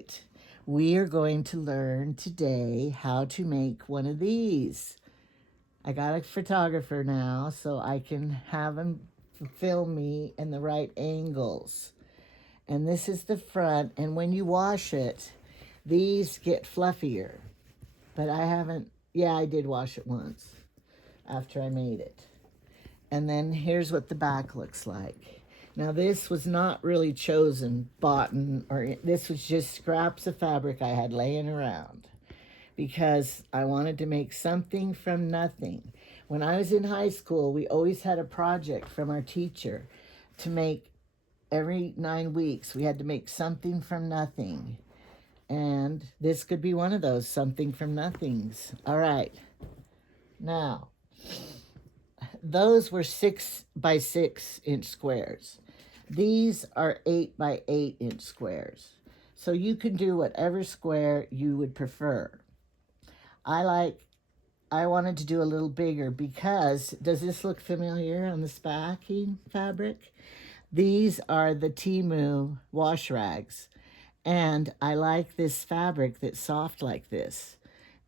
right. We are going to learn today how to make one of these. I got a photographer now so I can have him film me in the right angles. And this is the front, and when you wash it, these get fluffier. But I haven't, yeah, I did wash it once after I made it. And then here's what the back looks like. Now this was not really chosen, bought, or this was just scraps of fabric I had laying around because I wanted to make something from nothing. When I was in high school, we always had a project from our teacher to make every 9 weeks. We had to make something from nothing. And this could be one of those something from nothings. All right. Now, those were 6 by 6 inch squares. These are 8 by 8 inch squares. So you can do whatever square you would prefer. I wanted to do a little bigger because, does this look familiar on the backing fabric? These are the Temu wash rags. And I like this fabric that's soft like this.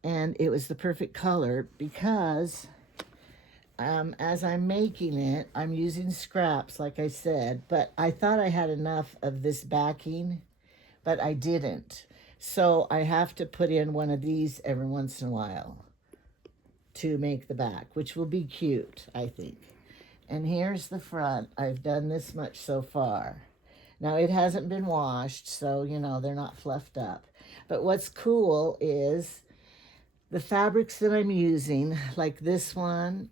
And it was the perfect color because as I'm making it, I'm using scraps, like I said, but I thought I had enough of this backing, but I didn't. So I have to put in one of these every once in a while to make the back, which will be cute, I think. And here's the front. I've done this much so far. Now, it hasn't been washed, so, you know, they're not fluffed up. But what's cool is the fabrics that I'm using, like this one,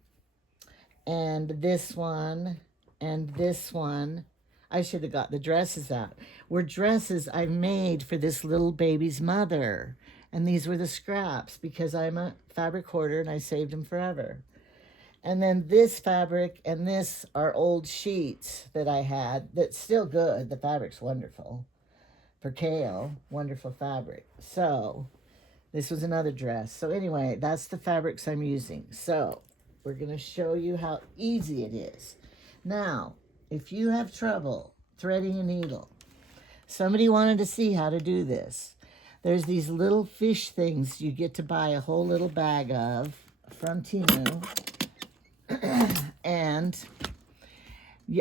and this one, and this one. I should have got the dresses out. Were dresses I made for this little baby's mother. And these were the scraps because I'm a fabric hoarder and I saved them forever. And then this fabric and this are old sheets that I had that's still good. The fabric's wonderful. Percale, wonderful fabric. So this was another dress. So anyway, that's the fabrics I'm using. So we're going to show you how easy it is. Now, if you have trouble threading a needle, somebody wanted to see how to do this. There's these little fish things you get to buy a whole little bag of from Temu. And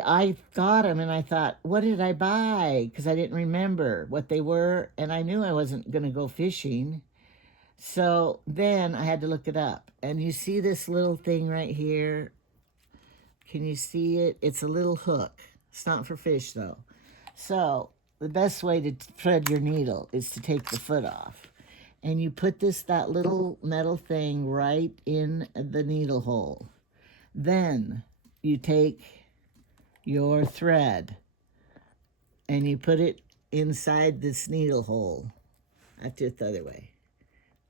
I got them and I thought, what did I buy? Because I didn't remember what they were, and I knew I wasn't going to go fishing. So then I had to look it up. And you see this little thing right here? Can you see it? It's a little hook. It's not for fish, though. So the best way to thread your needle is to take the foot off. And you put that little metal thing right in the needle hole. Then you take your thread and you put it inside this needle hole. I have to do it the other way.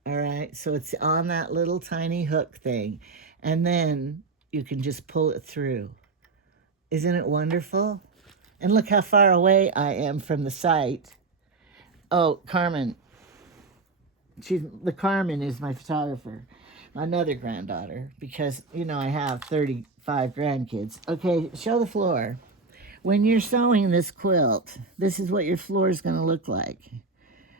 All right, so it's on that little tiny hook thing. And then you can just pull it through. Isn't it wonderful? And look how far away I am from the site. Oh, Carmen. Carmen is my photographer. Another granddaughter, because, you know, I have 35 grandkids. Okay, show the floor. When you're sewing this quilt, this is what your floor is going to look like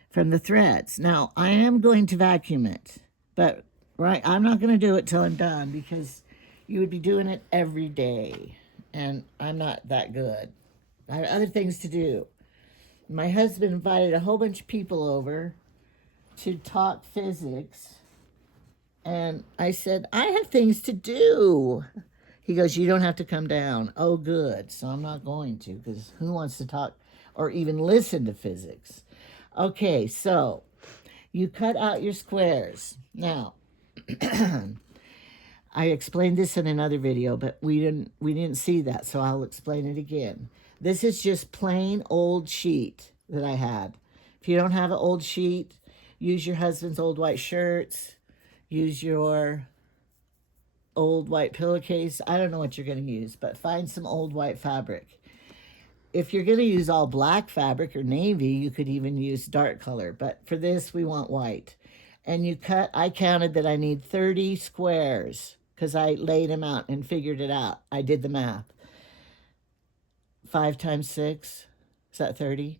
from the threads. Now, I am going to vacuum it, but I'm not going to do it till I'm done because you would be doing it every day, and I'm not that good. I have other things to do. My husband invited a whole bunch of people over to talk physics. And I said, I have things to do. He goes, you don't have to come down. Oh, good. So I'm not going to, because who wants to talk or even listen to physics? Okay, so you cut out your squares. Now, I explained this in another video, but we didn't see that, so I'll explain it again. This is just plain old sheet that I had. If you don't have an old sheet, use your husband's old white shirts. Use your old white pillowcase. I don't know what you're going to use, but find some old white fabric. If you're going to use all black fabric or navy, you could even use dark color. But for this, we want white. And I counted that I need 30 squares because I laid them out and figured it out. I did the math. 5 times 6, is that 30?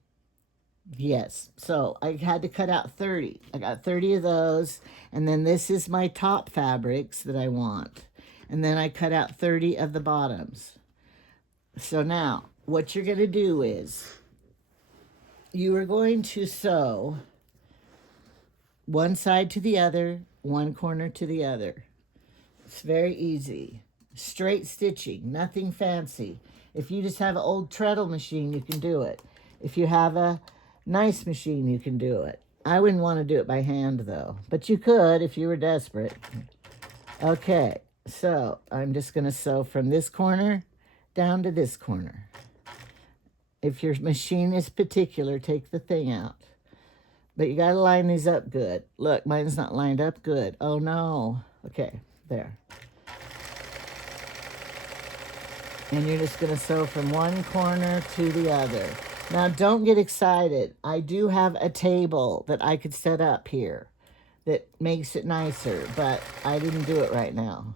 Yes. So I had to cut out 30. I got 30 of those. And then this is my top fabrics that I want. And then I cut out 30 of the bottoms. So now what you're going to do is you are going to sew one side to the other, one corner to the other. It's very easy. Straight stitching, nothing fancy. If you just have an old treadle machine, you can do it. If you have a nice machine, you can do it. I wouldn't want to do it by hand, though. But you could if you were desperate. Okay, so I'm just going to sew from this corner down to this corner. If your machine is particular, take the thing out. But you got to line these up good. Look, mine's not lined up good. Oh, no. Okay, there. And you're just going to sew from one corner to the other. Now, don't get excited. I do have a table that I could set up here that makes it nicer, but I didn't do it right now.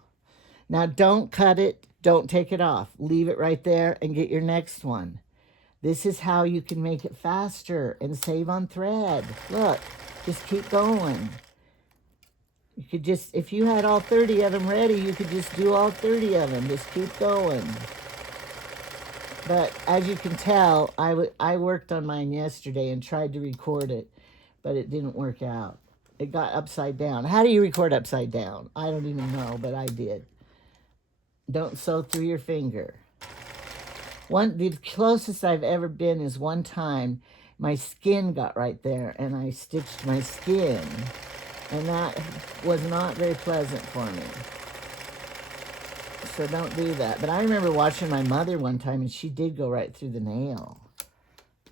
Now, don't cut it. Don't take it off. Leave it right there and get your next one. This is how you can make it faster and save on thread. Look, just keep going. You could just, if you had all 30 of them ready, you could just do all 30 of them. Just keep going. But as you can tell, I worked on mine yesterday and tried to record it, but it didn't work out. It got upside down. How do you record upside down? I don't even know, but I did. Don't sew through your finger. The closest I've ever been is one time my skin got right there and I stitched my skin, and that was not very pleasant for me. So don't do that. But I remember watching my mother one time and she did go right through the nail.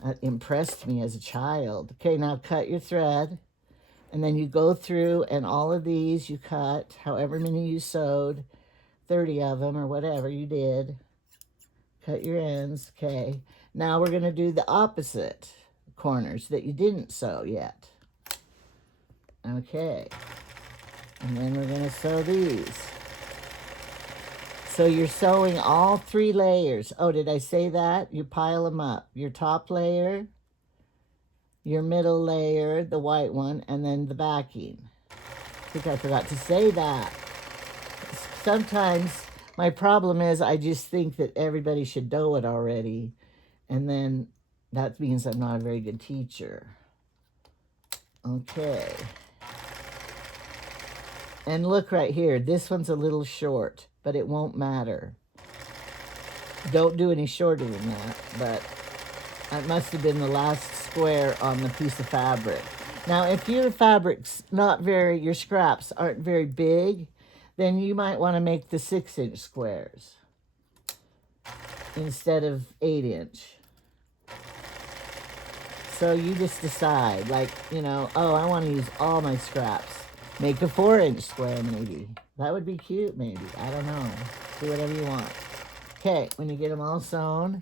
That impressed me as a child. Okay, now cut your thread, and then you go through and all of these you cut, however many you sewed, 30 of them or whatever you did. Cut your ends. Okay, now we're going to do the opposite corners that you didn't sew yet. Okay, and then we're going to sew these. So you're sewing all 3 layers. Oh, did I say that? You pile them up. Your top layer, your middle layer, the white one, and then the backing. I think I forgot to say that. Sometimes my problem is I just think that everybody should know it already, and then that means I'm not a very good teacher. Okay. And look right here. This one's a little short, but it won't matter. Don't do any shorter than that, but it must have been the last square on the piece of fabric. Now, if your fabric's your scraps aren't very big, then you might want to make the 6-inch squares instead of 8-inch. So you just decide, like, oh, I want to use all my scraps. Make a 4-inch square, maybe. That would be cute, maybe. I don't know. Do whatever you want. Okay, when you get them all sewn.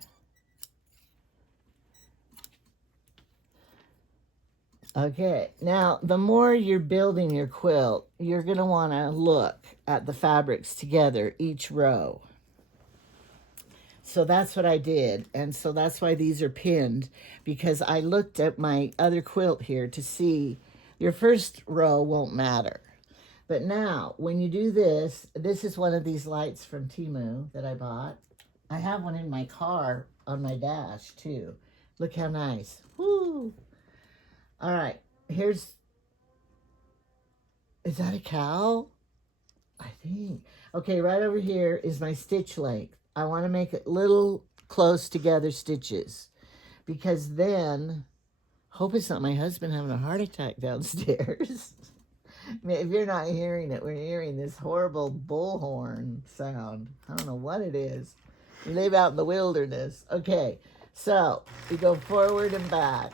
Okay, now the more you're building your quilt, you're going to want to look at the fabrics together, each row. So that's what I did, and so that's why these are pinned, because I looked at my other quilt here to see your first row won't matter. But now, when you do this, this is one of these lights from Temu that I bought. I have one in my car on my dash, too. Look how nice. Woo! All right, is that a cow? I think. Okay, right over here is my stitch length. I want to make it little close together stitches, because then, hope it's not my husband having a heart attack downstairs. If you're not hearing it, we're hearing this horrible bullhorn sound. I don't know what it is. We live out in the wilderness. Okay, so you go forward and back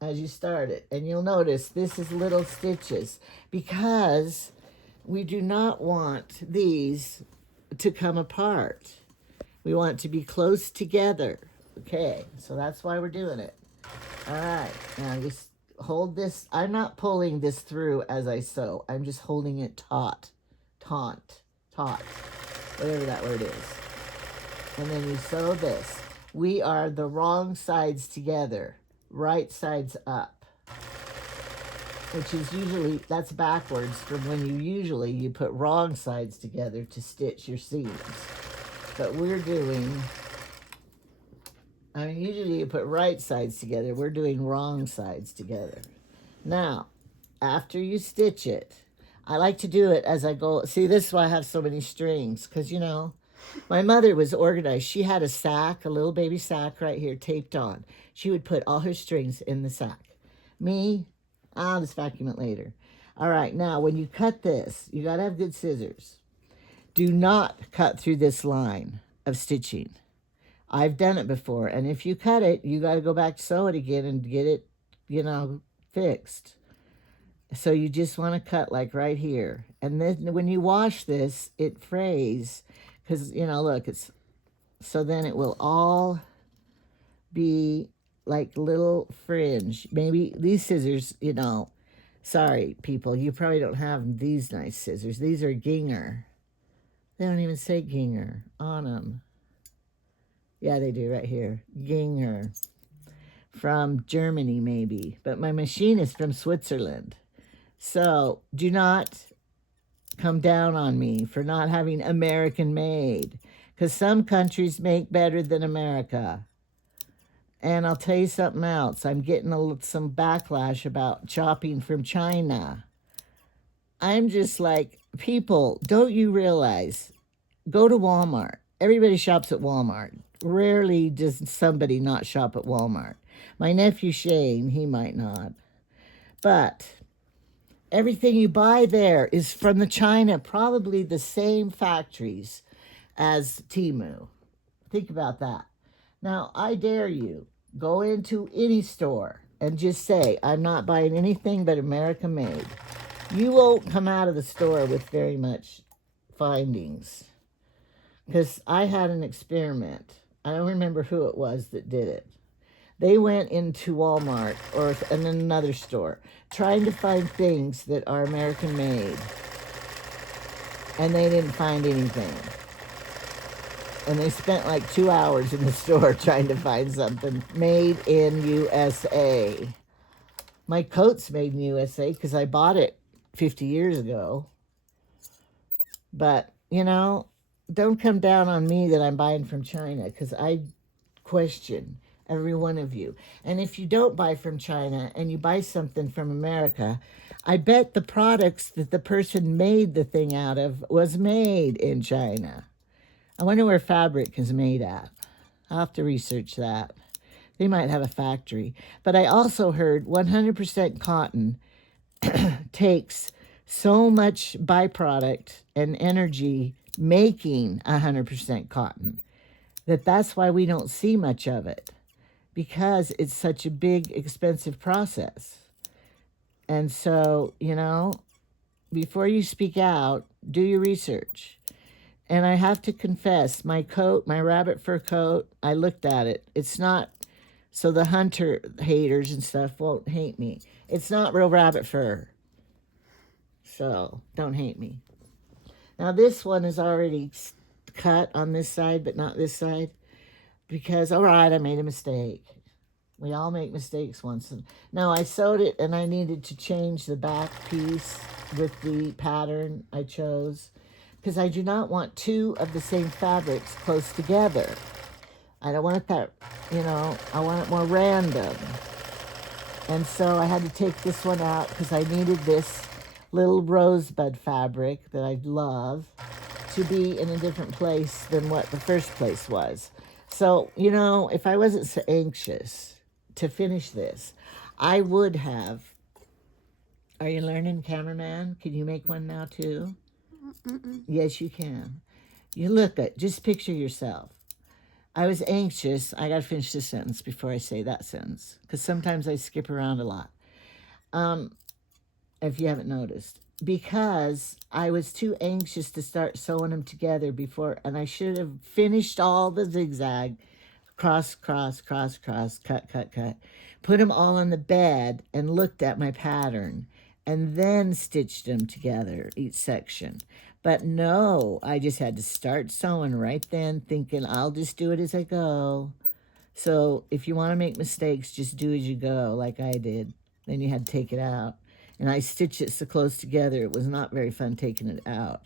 as you start it. And you'll notice this is little stitches, because we do not want these to come apart. We want to be close together. Okay, so that's why we're doing it. All right, now just hold this. I'm not pulling this through as I sew. I'm just holding it taut, whatever that word is. And then you sew this. We are the wrong sides together. right sides up, which is usually, that's backwards from when you put wrong sides together to stitch your seams. But we're doing, usually you put right sides together. We're doing wrong sides together. Now, after you stitch it, I like to do it as I go. See, this is why I have so many strings, because, my mother was organized. She had a sack, a little baby sack right here taped on. She would put all her strings in the sack. Me, I'll just vacuum it later. All right, now when you cut this, you got to have good scissors. Do not cut through this line of stitching. I've done it before, and if you cut it, you got to go back to sew it again and get it, fixed. So you just want to cut like right here. And then when you wash this, it frays because, look, so then it will all be like little fringe. Maybe these scissors, sorry, people, you probably don't have these nice scissors. These are Ginger. They don't even say Ginger on them. Yeah, they do right here. Ginger. From Germany, maybe. But my machine is from Switzerland. So do not come down on me for not having American made, because some countries make better than America. And I'll tell you something else. I'm getting some backlash about shopping from China. I'm just like, people, don't you realize? Go to Walmart. Everybody shops at Walmart. Rarely does somebody not shop at Walmart. My nephew Shane, he might not. But everything you buy there is from the China, probably the same factories as Temu. Think about that. Now, I dare you, go into any store and just say, I'm not buying anything but American made. You won't come out of the store with very much findings. Because I had an experiment. I don't remember who it was that did it. They went into Walmart or in another store trying to find things that are American made. And they didn't find anything. And they spent like 2 hours in the store trying to find something made in USA. My coat's made in USA because I bought it 50 years ago. But, don't come down on me that I'm buying from China, because I question every one of you. And if you don't buy from China and you buy something from America, I bet the products that the person made the thing out of was made in China. I wonder where fabric is made at. I'll have to research that. They might have a factory. But I also heard 100% cotton takes so much byproduct and energy making 100% cotton that's why we don't see much of it, because it's such a big, expensive process. And so, before you speak out, do your research. And I have to confess, my coat, my rabbit fur coat, I looked at it. It's not, so the hunter haters and stuff won't hate me. It's not real rabbit fur. So don't hate me. Now this one is already cut on this side, but not this side. Because, all right, I made a mistake. We all make mistakes once. No, I sewed it and I needed to change the back piece with the pattern I chose, because I do not want two of the same fabrics close together. I don't want it that, I want it more random. And so I had to take this one out because I needed this little rosebud fabric that I love to be in a different place than what the first place was. So, if I wasn't so anxious to finish this, I would have. Are you learning, cameraman? Can you make one now too? Mm-mm. Yes, you can. You look at, just picture yourself. I was anxious. I got to finish this sentence before I say that sentence, because sometimes I skip around a lot. If you haven't noticed. Because I was too anxious to start sewing them together before, and I should have finished all the zigzag, cross, cross, cross, cross, cut, cut, cut, put them all on the bed and looked at my pattern, and then stitched them together, each section. But no, I just had to start sewing right then, thinking I'll just do it as I go. So if you want to make mistakes, just do as you go, like I did. Then you had to take it out. And I stitched it so close together, it was not very fun taking it out.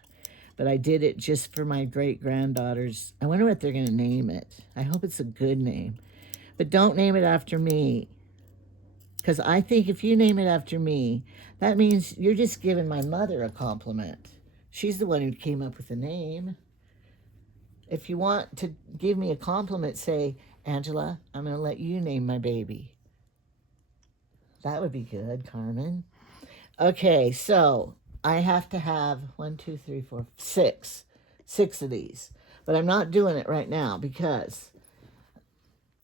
But I did it just for my great-granddaughters. I wonder what they're going to name it. I hope it's a good name. But don't name it after me. Because I think if you name it after me, that means you're just giving my mother a compliment. She's the one who came up with the name. If you want to give me a compliment, say, Angela, I'm going to let you name my baby. That would be good, Carmen. Okay, so I have to have 1, 2, 3, 4, 6. 6 of these. But I'm not doing it right now because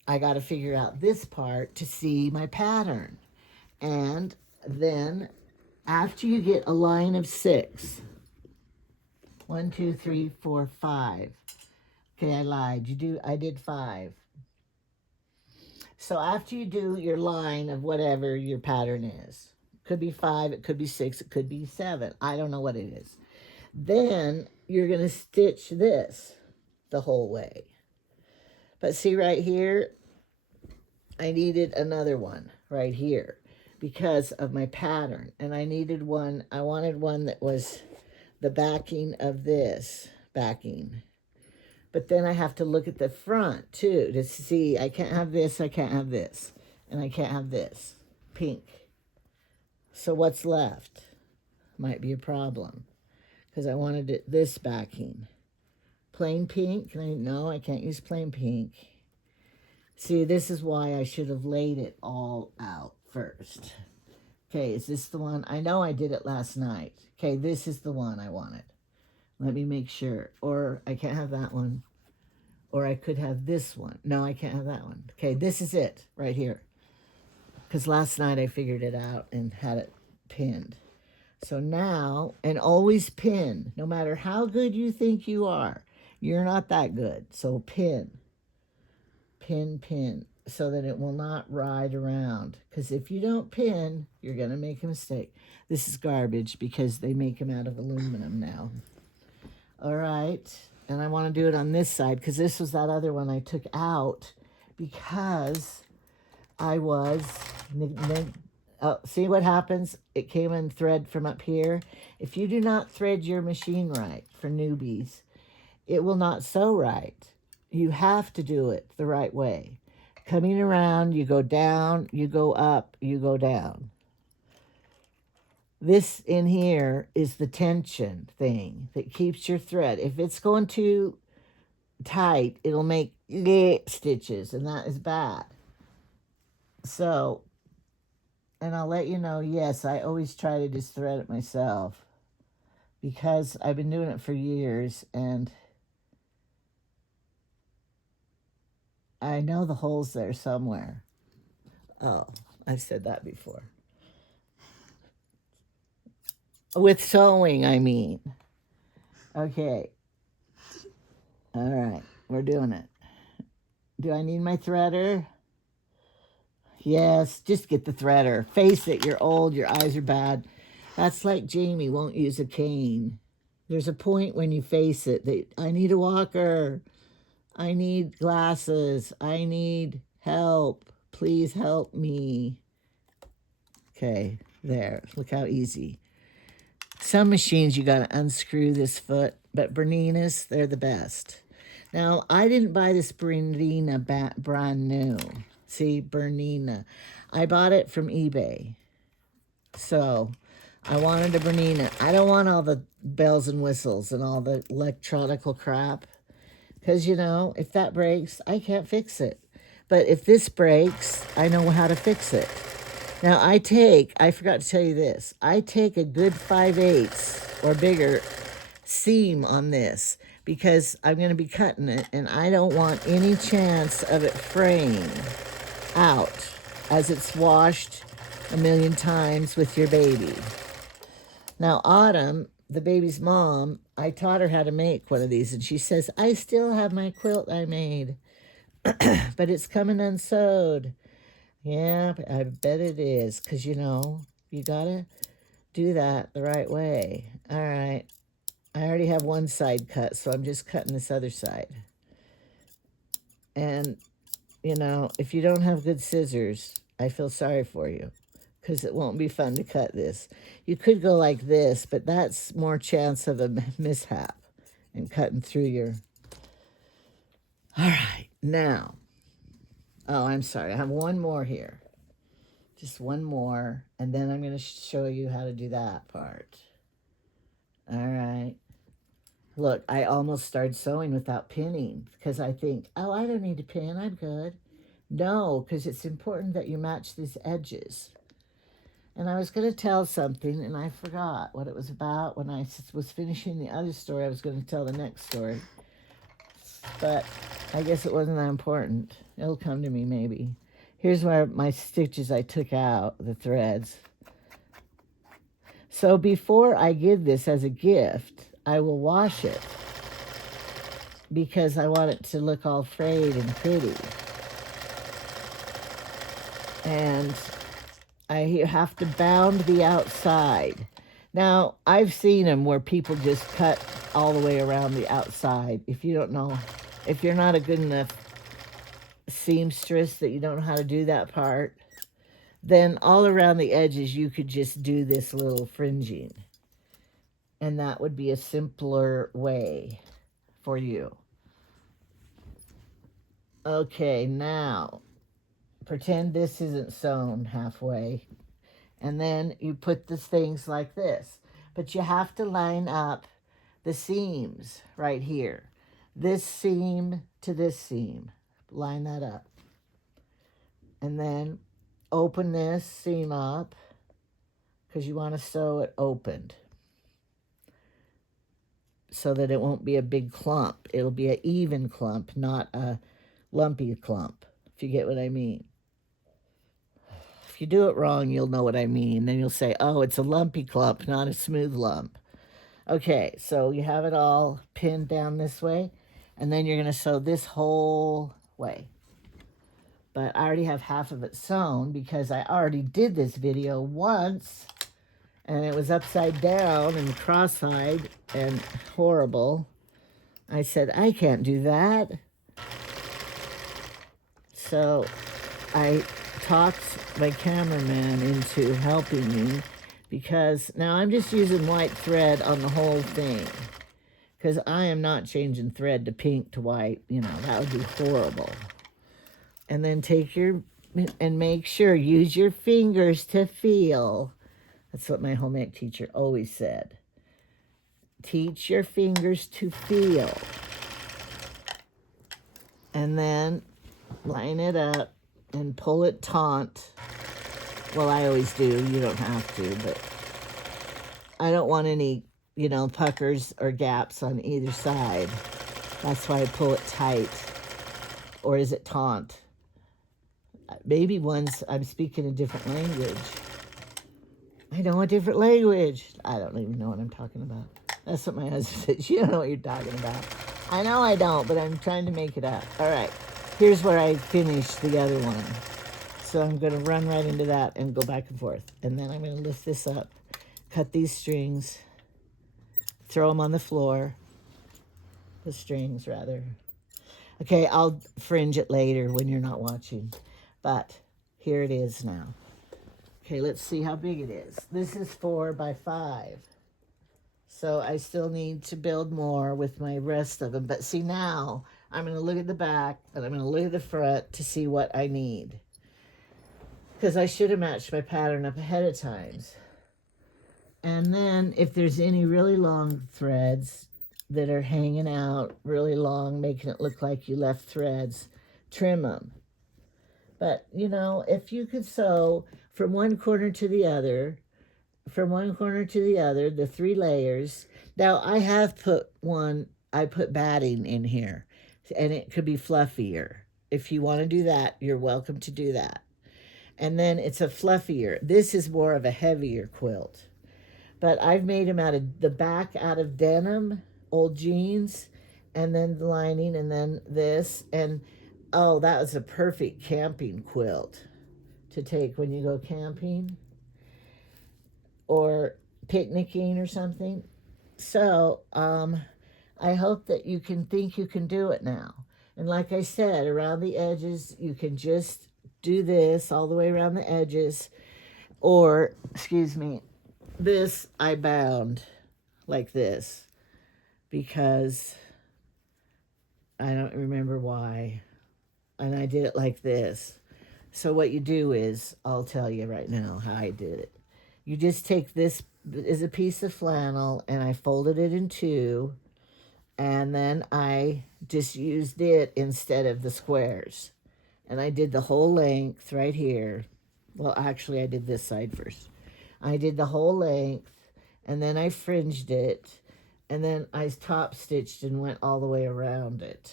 I got to figure out this part to see my pattern. And then after you get a line of 6, 1, 2, 3, 4, 5. Okay, I lied. I did 5. So after you do your line of whatever your pattern is, could be 5, it could be 6, it could be 7. I don't know what it is. Then you're going to stitch this the whole way. But see right here, I needed another one right here because of my pattern. And I wanted one that was the backing of this backing. But then I have to look at the front too to see, I can't have this, I can't have this, and I can't have this, pink. So what's left? Might be a problem because I wanted this backing. Plain pink, no, I can't use plain pink. See, this is why I should have laid it all out first. Okay, is this the one? I know I did it last night. Okay, this is the one I wanted. Let me make sure. Or I can't have that one. Or I could have this one. No, I can't have that one. Okay, this is it right here. Because last night I figured it out and had it pinned. So now, and always pin. No matter how good you think you are, you're not that good. So pin. Pin, pin. So that it will not ride around. Because if you don't pin, you're going to make a mistake. This is garbage because they make them out of aluminum now. All right. And I want to do it on this side because this was that other one I took out because I was... Oh, see what happens? It came in thread from up here. If you do not thread your machine right for newbies, it will not sew right. You have to do it the right way. Coming around, you go down, you go up, you go down. This in here is the tension thing that keeps your thread. If it's going too tight, it'll make stitches, and that is bad. So, and I'll let you know, yes, I always try to just thread it myself because I've been doing it for years, and I know the hole's there somewhere. Oh, I've said that before. With sewing, I mean. Okay. All right, we're doing it. Do I need my threader? Yes, just get the threader. Face it, you're old, your eyes are bad. That's like Jamie won't use a cane. There's a point when you face it that I need a walker. I need glasses. I need help. Please help me. Okay, there. Look how easy. Some machines you got to unscrew this foot, but Bernina's, they're the best. Now, I didn't buy this Bernina brand new. See, Bernina. I bought it from eBay. So, I wanted a Bernina. I don't want all the bells and whistles and all the electronical crap. Because, you know, if that breaks, I can't fix it. But if this breaks, I know how to fix it. Now, I forgot to tell you this. I take a good 5/8 or bigger seam on this because I'm going to be cutting it, and I don't want any chance of it fraying out as it's washed a million times with your baby. Now, Autumn, the baby's mom, I taught her how to make one of these, and she says, I still have my quilt I made, but it's coming unsewed. Yeah, I bet it is, because, you know, you got to do that the right way. All right. I already have one side cut, so I'm just cutting this other side. And you know, if you don't have good scissors, I feel sorry for you because it won't be fun to cut this. You could go like this, but that's more chance of a mishap and cutting through your... All right, now. Oh, I'm sorry. I have one more here. Just one more, and then I'm going to show you how to do that part. All right. Look, I almost started sewing without pinning because I think, oh, I don't need to pin. I'm good. No, because it's important that you match these edges. And I was going to tell something, and I forgot what it was about. When I was finishing the other story, I was going to tell the next story. But I guess it wasn't that important. It'll come to me maybe. Here's where my stitches I took out, the threads. So before I give this as a gift, I will wash it because I want it to look all frayed and pretty. And I have to bound the outside. Now, I've seen them where people just cut all the way around the outside. If you don't know, if you're not a good enough seamstress that you don't know how to do that part, then all around the edges you could just do this little fringing. And that would be a simpler way for you. Okay, now pretend this isn't sewn halfway. And then you put the things like this. But you have to line up the seams right here. This seam to this seam. Line that up. And then open this seam up because you want to sew it opened so that it won't be a big clump. It'll be an even clump, not a lumpy clump, if you get what I mean. If you do it wrong, you'll know what I mean. Then you'll say, oh, it's a lumpy clump, not a smooth lump. Okay, so you have it all pinned down this way, and then you're going to sew this whole way. But I already have half of it sewn because I already did this video once, and it was upside down and cross-eyed and horrible. I said, I can't do that. So I talked my cameraman into helping me because now I'm just using white thread on the whole thing because I am not changing thread to pink to white. You know, that would be horrible. And then take your, and make sure, use your fingers to feel. That's what my home ec teacher always said. Teach your fingers to feel. And then line it up and pull it taut. Well, I always do. You don't have to, but I don't want any, you know, puckers or gaps on either side. That's why I pull it tight. Or is it taut? Maybe once I'm speaking a different language. I know a different language. I don't even know what I'm talking about. That's what my husband says. You don't know what you're talking about. I know I don't, but I'm trying to make it up. All right. Here's where I finished the other one. So I'm going to run right into that and go back and forth. And then I'm going to lift this up, cut these strings, throw them on the floor. The strings, rather. Okay, I'll fringe it later when you're not watching. But here it is now. Okay, let's see how big it is. This is 4 by 5. So I still need to build more with my rest of them. But see, now I'm going to look at the back and I'm going to look at the front to see what I need. Because I should have matched my pattern up ahead of time. And then if there's any really long threads that are hanging out really long, making it look like you left threads, trim them. But, you know, if you could sew from one corner to the other, from one corner to the other, the 3 layers. Now, I have put I put batting in here, and it could be fluffier. If you want to do that, you're welcome to do that. And then it's a fluffier. This is more of a heavier quilt. But I've made them out of the back out of denim, old jeans, and then the lining, and then this. And, oh, that was a perfect camping quilt to take when you go camping or picnicking or something. So I hope that you can think you can do it now. And like I said, around the edges, you can just do this all the way around the edges. Or, excuse me, this I bound like this because I don't remember why. And I did it like this. So what you do is, I'll tell you right now how I did it. You just take this is a piece of flannel and I folded it in two, and then I just used it instead of the squares. And I did the whole length right here. Well, actually I did this side first. I did the whole length, and then I fringed it, and then I top stitched and went all the way around it,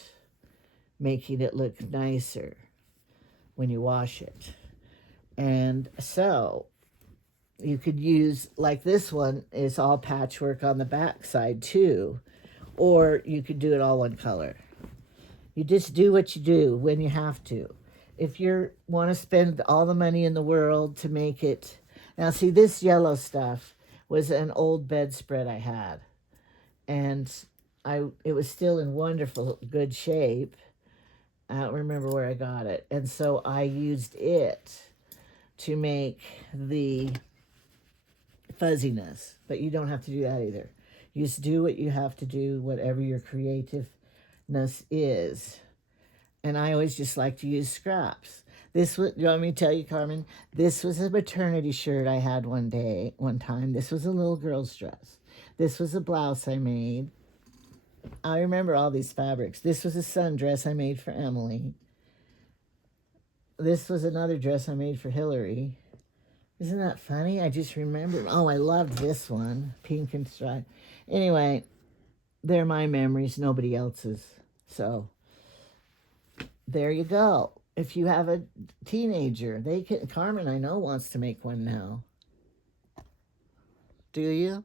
making it look nicer when you wash it. And so you could use, like this one is all patchwork on the back side too, or you could do it all one color. You just do what you do when you have to. If you want to spend all the money in the world to make it, now see, this yellow stuff was an old bedspread I had, and it was still in wonderful good shape. I don't remember where I got it, and so I used it to make the fuzziness. But you don't have to do that either. You just do what you have to do, whatever your creativeness is. And I always just like to use scraps. This was, you want me to tell you, Carmen? This was a maternity shirt I had one time. This was a little girl's dress. This was a blouse I made. I remember all these fabrics. This was a sundress I made for Emily. This was another dress I made for Hillary. Isn't that funny? I just remember. Oh, I loved this one, pink and striped. Anyway, they're my memories, nobody else's. So there you go. If you have a teenager, they can. Carmen, I know, wants to make one now. Do you?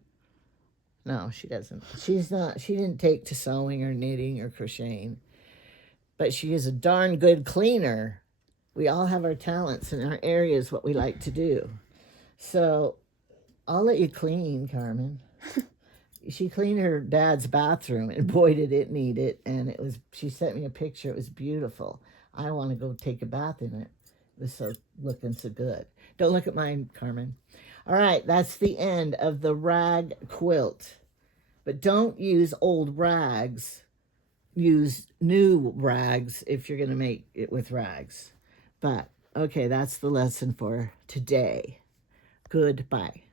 No, she doesn't. She's not. She didn't take to sewing or knitting or crocheting, but she is a darn good cleaner. We all have our talents in our areas, what we like to do. So I'll let you clean, Carmen. She cleaned her dad's bathroom, and boy, did it need it. And it was, she sent me a picture. It was beautiful. I want to go take a bath in it. It was so looking so good. Don't look at mine, Carmen. All right, that's the end of the rag quilt. But don't use old rags. Use new rags if you're going to make it with rags. But, okay, that's the lesson for today. Goodbye.